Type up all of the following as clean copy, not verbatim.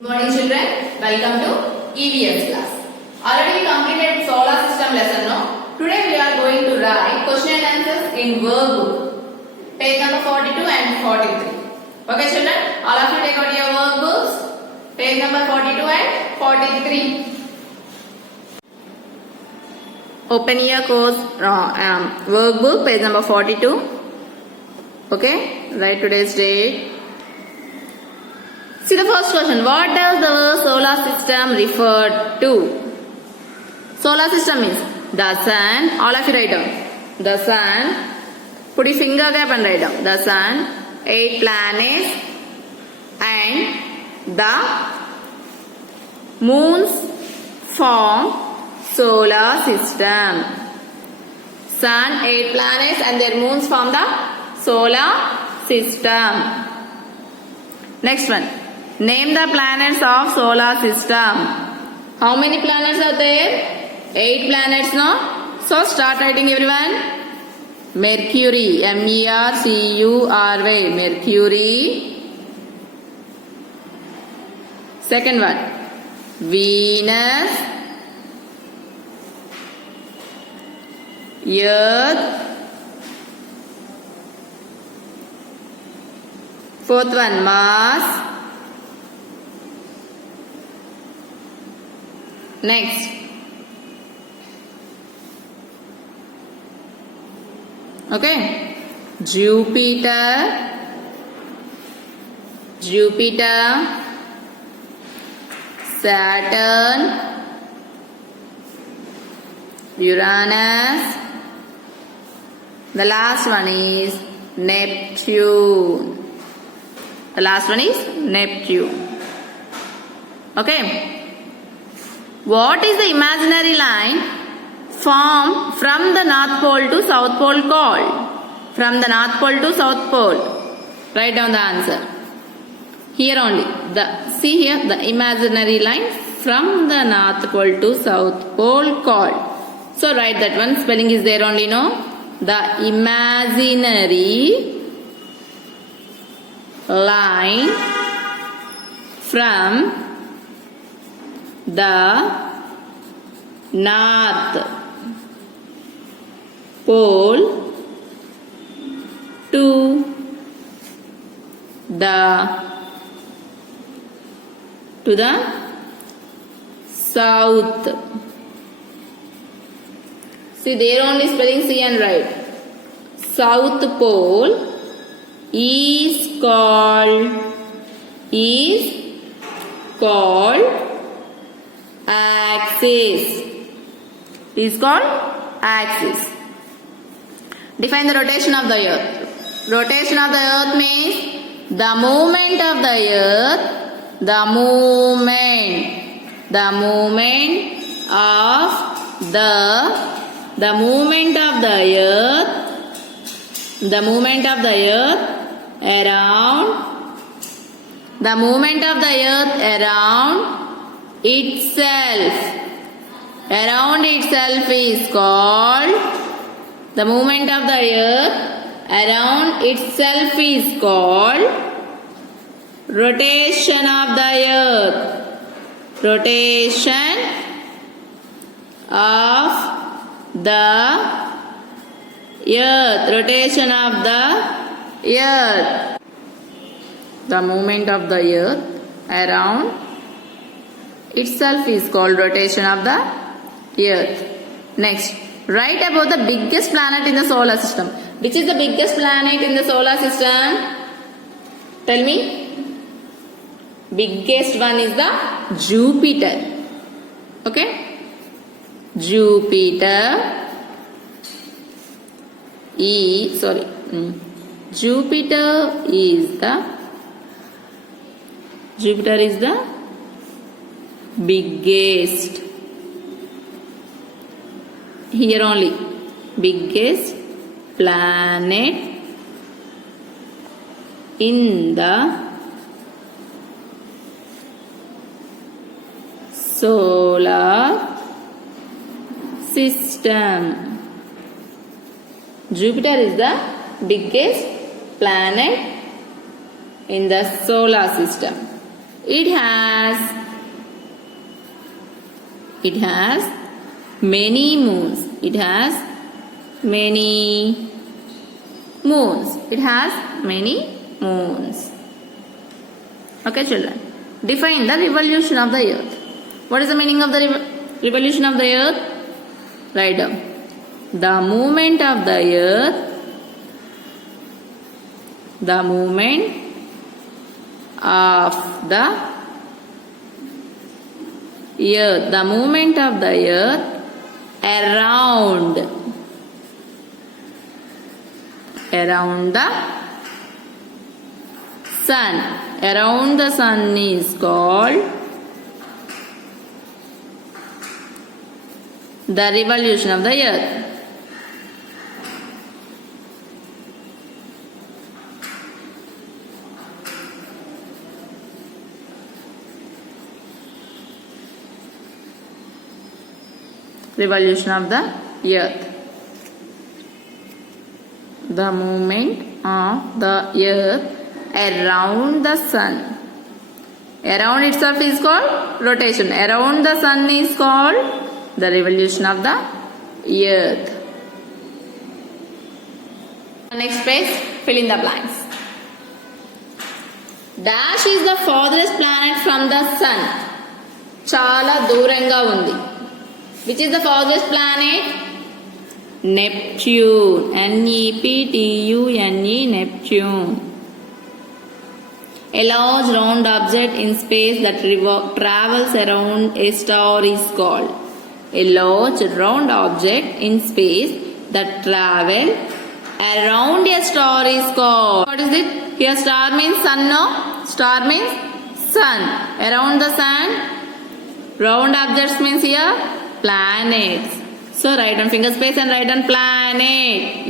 Good morning children, welcome to EVS class. Already we completed solar system lesson no? Today we are going to write question and answers in workbook. Page number 42 and 43. Okay children, all of you take out your workbooks. Page number 42 and 43. Open your course workbook, page number 42. Okay, write today's date. See the first question. What does the word solar system refer to? Solar system means the sun. All of you write down. The sun. Put your finger cap and write down. The sun, 8 planets, and the moons form solar system. Sun, 8 planets, and their moons form the solar system. Next one. Name the planets of solar system. How many planets are there? 8 planets, no? So start writing everyone. Mercury, M-E-R-C-U-R-Y, Mercury. Second one, Venus, Earth. Fourth one, Mars. Next, okay, Jupiter, Saturn, Uranus. The last one is Neptune. Okay. What is the imaginary line formed from the North Pole to South Pole called? From the North Pole to South Pole. Write down the answer. Here only. See here the imaginary line from the North Pole to South Pole called. So write that one. Spelling is there only, no? The imaginary line from the North Pole to the South. See there only spelling C and write. South Pole is called axis. Is called axis. Define the rotation of the earth. Rotation of the earth means the movement of the earth, the movement of the earth around itself. Around itself is called, the movement of the earth around itself is called rotation of the earth. Rotation of the earth. The movement of the earth around itself is called rotation of the earth. Next, write about the biggest planet in the solar system. Which is the biggest planet in the solar system? Tell me. Biggest one is the Jupiter. Okay? Jupiter is the biggest. Here only. Biggest planet in the solar system. Jupiter is the biggest planet in the solar system. It has many moons. It has many moons. It has many moons. Okay, children. Define the revolution of the earth. What is the meaning of the revolution of the earth? Write down. The movement of the earth. The movement of the earth. The movement of the earth around the sun. Around the sun is called the revolution of the earth. Revolution of the earth. The movement of the earth around the sun. Around itself is called rotation. Around the sun is called the revolution of the earth. Next page, fill in the blanks. Dash is the farthest planet from the sun. Chala దూరంగా ఉంది. Which is the farthest planet? Neptune. Neptune. Neptune. A large round object in space that travels around a star is called. A large round object in space that travels around a star is called. What is it? Here star means sun, no? Star means sun. Around the sun. Round objects means here planets. So write on finger space and write on planet. A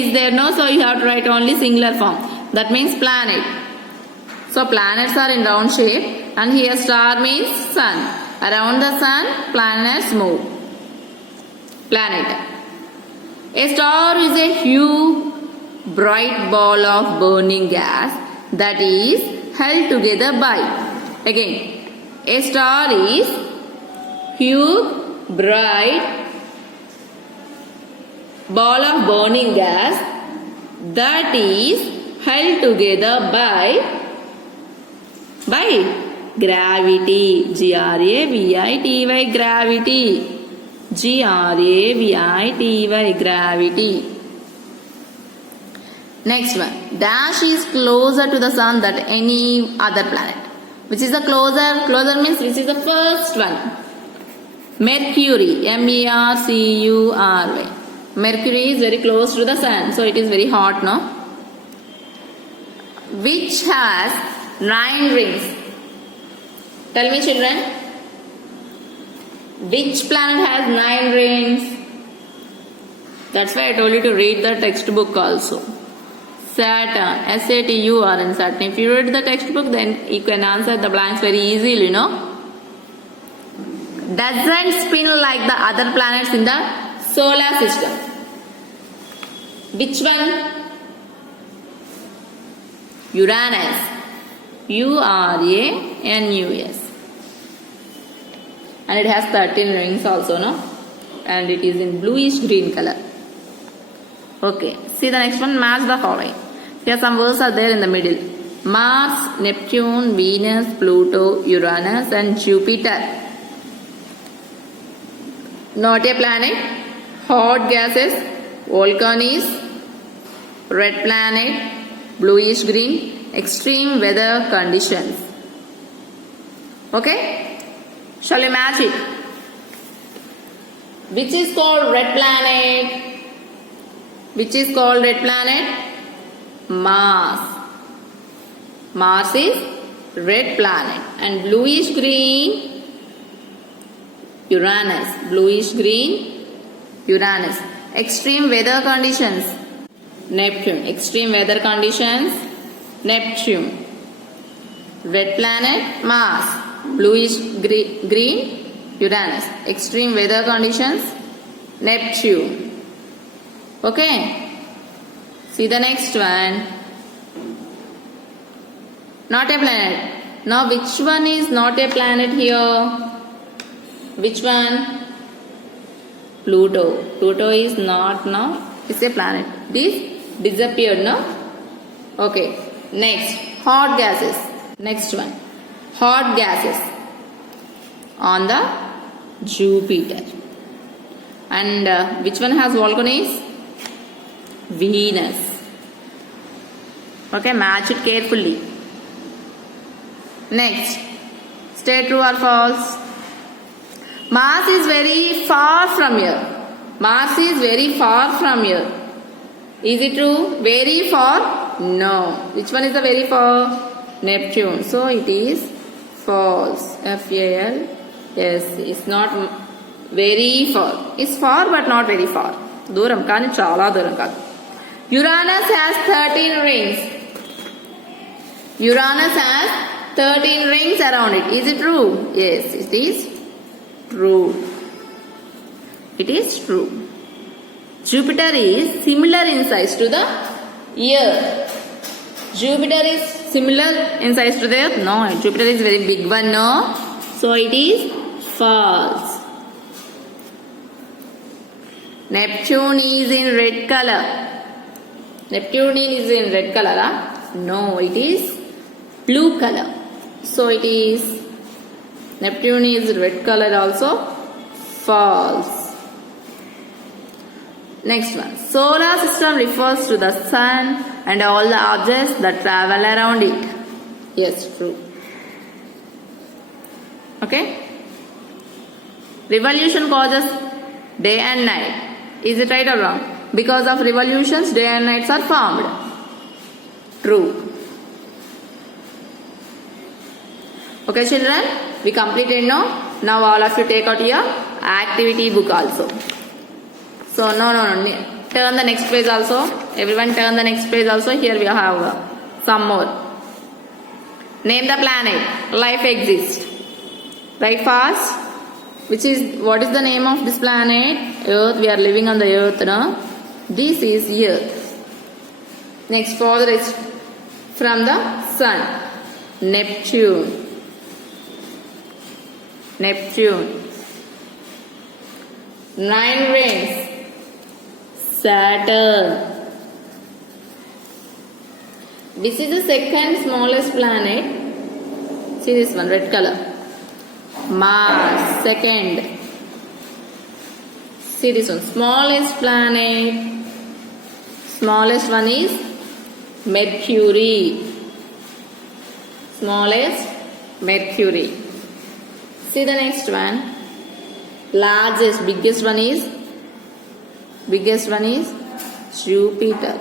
is there, no? So you have to write only singular form. That means planet. So planets are in round shape and here star means sun. Around the sun, planets move. Planet. A star is a huge bright ball of burning gas that is held together by. Again, a star is huge bright ball of burning gas that is held together by gravity. Gravity. Gravity. Gravity. Gravity. Next one. Dash is closer to the sun than any other planet. Which is the closer? Closer means which is the first one? Mercury. Mercury. Mercury is very close to the sun. So it is very hot, no? Which has 9 rings? Tell me, children. Which planet has 9 rings? That's why I told you to read the textbook also. Saturn. Saturn. Saturn. If you read the textbook, then you can answer the blanks very easily, you know. Doesn't spin like the other planets in the solar system. Which one? Uranus. Uranus. And it has 13 rings also, no? And it is in bluish green color. Okay. See the next one. Match the following. Here some words are there in the middle. Mars, Neptune, Venus, Pluto, Uranus and Jupiter. Not a planet. Hot gases. Volcanoes. Red planet. Bluish green. Extreme weather conditions. Okay? Shall we match it? Which is called red planet? Which is called red planet? Mars. Mars is red planet. And bluish green, Uranus. Bluish green, Uranus. Extreme weather conditions. Neptune. Extreme weather conditions. Neptune. Red planet, Mars. Bluish green, Uranus. Extreme weather conditions, Neptune. Okay. See the next one. Not a planet. Now which one is not a planet here? Which one? Pluto. Pluto is not now. It's a planet. This disappeared, no? Okay. Next, hot gases. Next one, hot gases on the Jupiter. And which one has volcanoes? Venus. Okay, match it carefully. Next, stay true or false. Mars is very far from here. Mars is very far from here. Is it true? Very far? No. Which one is the very far? Neptune. So it is false. FAL. Yes, it's not very far. It's far but not very far. Duram kaani chala duram kaadu. Uranus has 13 rings. Uranus has 13 rings around it. Is it true? Yes, it is true. It is true. Jupiter is similar in size to the Earth. Jupiter is similar in size to the Earth? No, Jupiter is very big one, no. So it is false. Neptune is in red color. Neptune is in red color, huh? No, it is blue color. So it is Neptune is red color also. False. Next one. Solar system refers to the sun and all the objects that travel around it. Yes, true. Okay. Revolution causes day and night. Is it right or wrong? Because of revolutions, day and nights are formed. True. Okay, children. We completed now. Now all of you take out your activity book also. So, no. Turn the next page also. Everyone turn the next page also. Here we have some more. Name the planet. Life exists. Write fast. What is the name of this planet? Earth. We are living on the Earth, no? This is Earth. Next, farthest from the Sun. Neptune. Neptune. 9 rings. Saturn. This is the second smallest planet. See this one, red color. Mars, second. See this one, smallest planet. Smallest one is Mercury. Smallest, Mercury. See the next one. Largest, biggest one is Jupiter.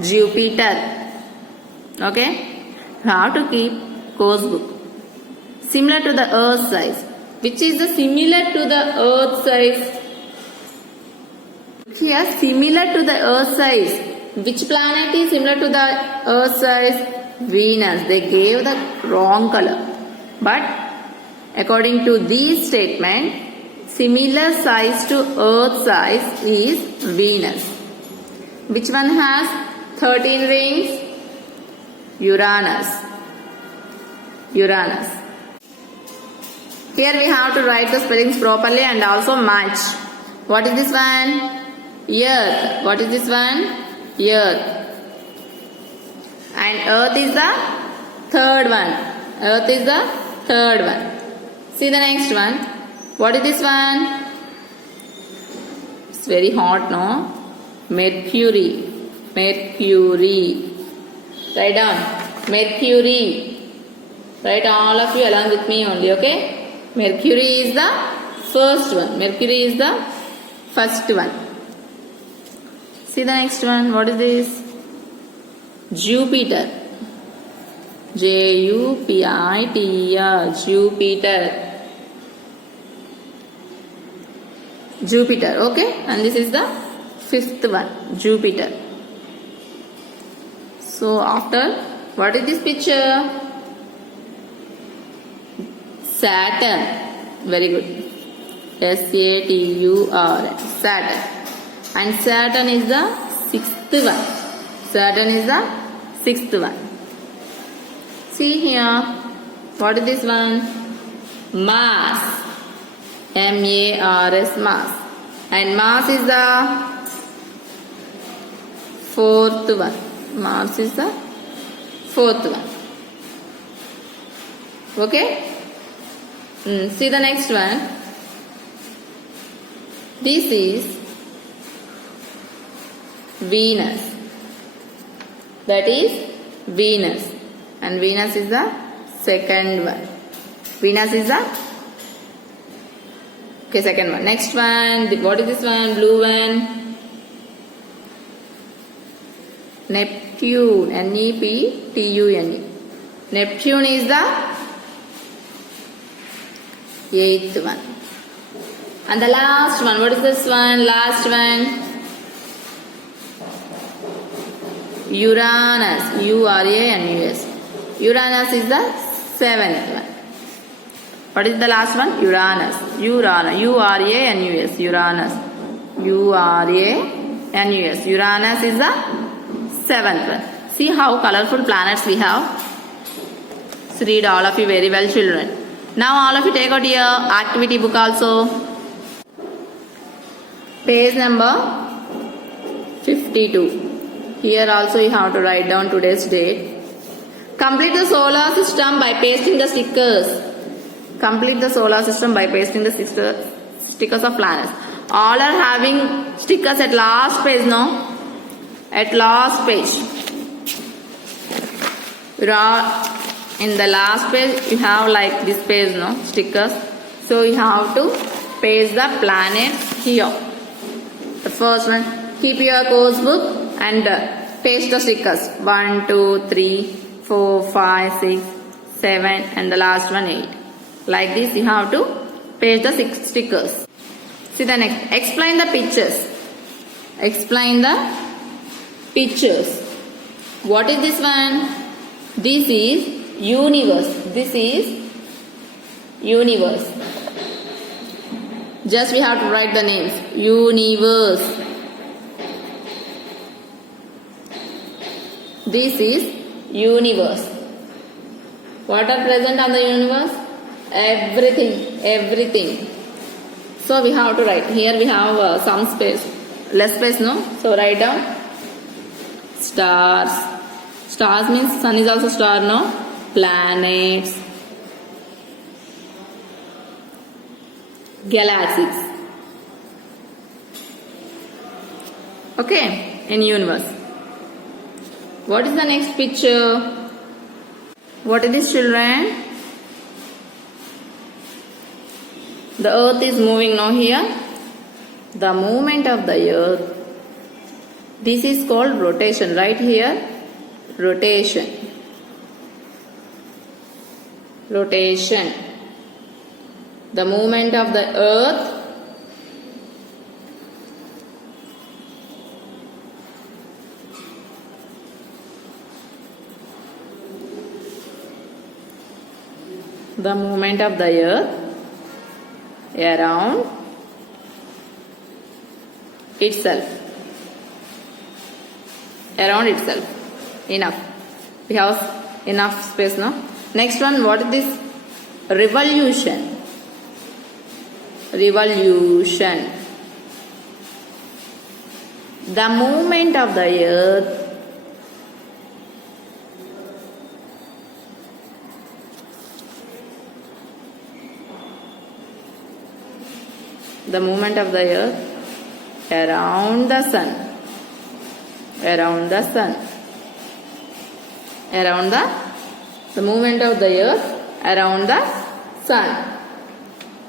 Jupiter. Okay? You have to keep course book. Similar to the Earth size. Which is the similar to the Earth size? Here, similar to the Earth size. Which planet is similar to the Earth size? Venus. They gave the wrong color. But according to this statement, similar size to Earth size is Venus. Which one has 13 rings? Uranus. Uranus. Here we have to write the spellings properly and also match. What is this one? Earth. What is this one? Earth. And Earth is the third one. Earth is the third one. See the next one. What is this one? It's very hot, no? Mercury. Mercury. Write down. Mercury. Write all of you along with me only, okay? Mercury is the first one. Mercury is the first one. See the next one. What is this? Jupiter. Jupiter. Jupiter. Jupiter, okay? And this is the fifth one. Jupiter. So after, what is this picture? Saturn. Very good. Saturn. Saturn. And Saturn is the sixth one. Saturn is the sixth one. See here. What is this one? Mars. M-A-R-S, Mars. And Mars is the fourth one. Mars is the fourth one. Okay? See the next one. This is Venus. That is Venus. And Venus is the second one. Venus is the second one. Next one. What is this one? Blue one. Neptune. Neptune. Neptune is the eighth one. And the last one. What is this one? Last one. Uranus. U-R-A-N-U-S. Uranus is the seventh one. What is the last one? Uranus. U-R-A-N-U-S. Uranus. U-R-A-N-U-S. Uranus is the seventh one. See how colorful planets we have. So read all of you very well, children. Now all of you take out your activity book also. Page number 52. Here also you have to write down today's date. Complete the solar system by pasting the stickers. Complete the solar system by pasting the stickers of planets. All are having stickers at last page, no? At last page. In the last page you have like this page, no? Stickers. So you have to paste the planets here. The first one. Keep your course book and paste the stickers. 1, 2, 3, 4, 5, 6, 7 and the last one 8. Like this you have to paste the 6 stickers. See the next. Explain the pictures. Explain the pictures. What is this one? This is universe. This is universe. Just we have to write the names. Universe. This is universe. What are present on the universe? Everything. So we have to write. Here we have some space. Less space, no? So write down stars. Stars means sun is also star, no? Planets. Galaxies. Okay, in universe. What is the next picture? What is this, children? The earth is moving now here. The movement of the earth. This is called rotation. Right here. Rotation. Rotation. The movement of the earth. The movement of the earth around itself. Around itself. Enough. We have enough space now. Next one, what is this? Revolution. Revolution. The movement of the earth around the sun. Around the sun. Around the movement of the earth around the sun.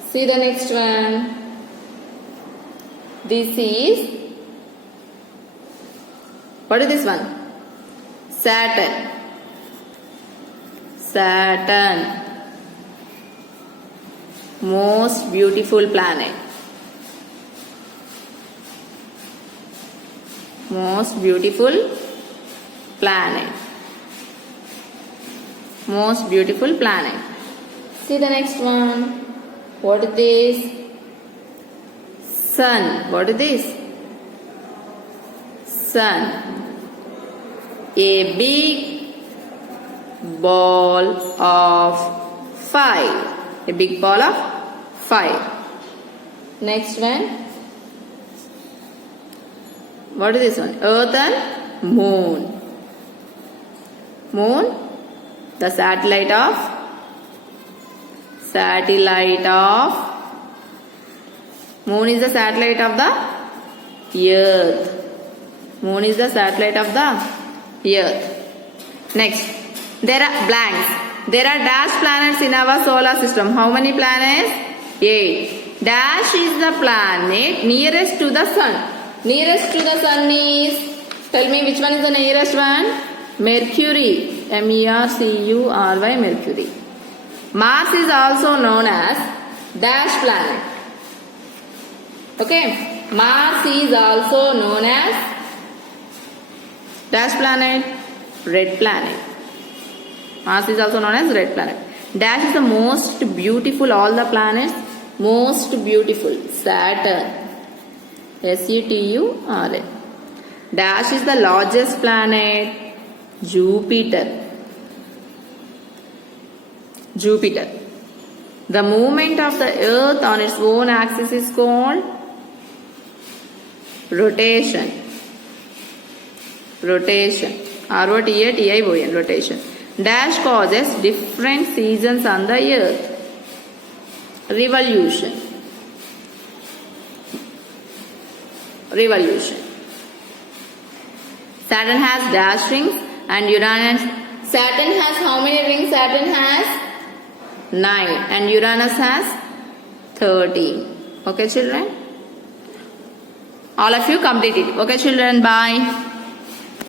See the next one. This is, what is this one? Saturn. Saturn. Most beautiful planet. Most beautiful planet. Most beautiful planet. See the next one. What is this? Sun. What is this? Sun. A big ball of 5. A big ball of 5. Next one. What is this one? Earth and moon. Moon, the satellite of moon is the satellite of the earth. Moon is the satellite of the earth. Next, there are blanks. There are dash planets in our solar system. How many planets? 8. Dash is the planet nearest to the sun. Nearest to the sun is, tell me which one is the nearest one? Mercury. Mercury. Mercury. Mars is also known as dash planet. Okay. Mars is also known as dash planet, red planet. Mars is also known as red planet. Dash is the most beautiful, all the planets, most beautiful. Saturn. Saturn. Dash is the largest planet. Jupiter. The movement of the earth on its own axis is called rotation. R-O-T-A-T-I-O-N. Rotation. Dash causes different seasons on the earth. Revolution. Saturn has dash rings and Uranus. Saturn has how many rings? Saturn has 9 and Uranus has 13. Okay, children? All of you complete it. Okay, children, bye.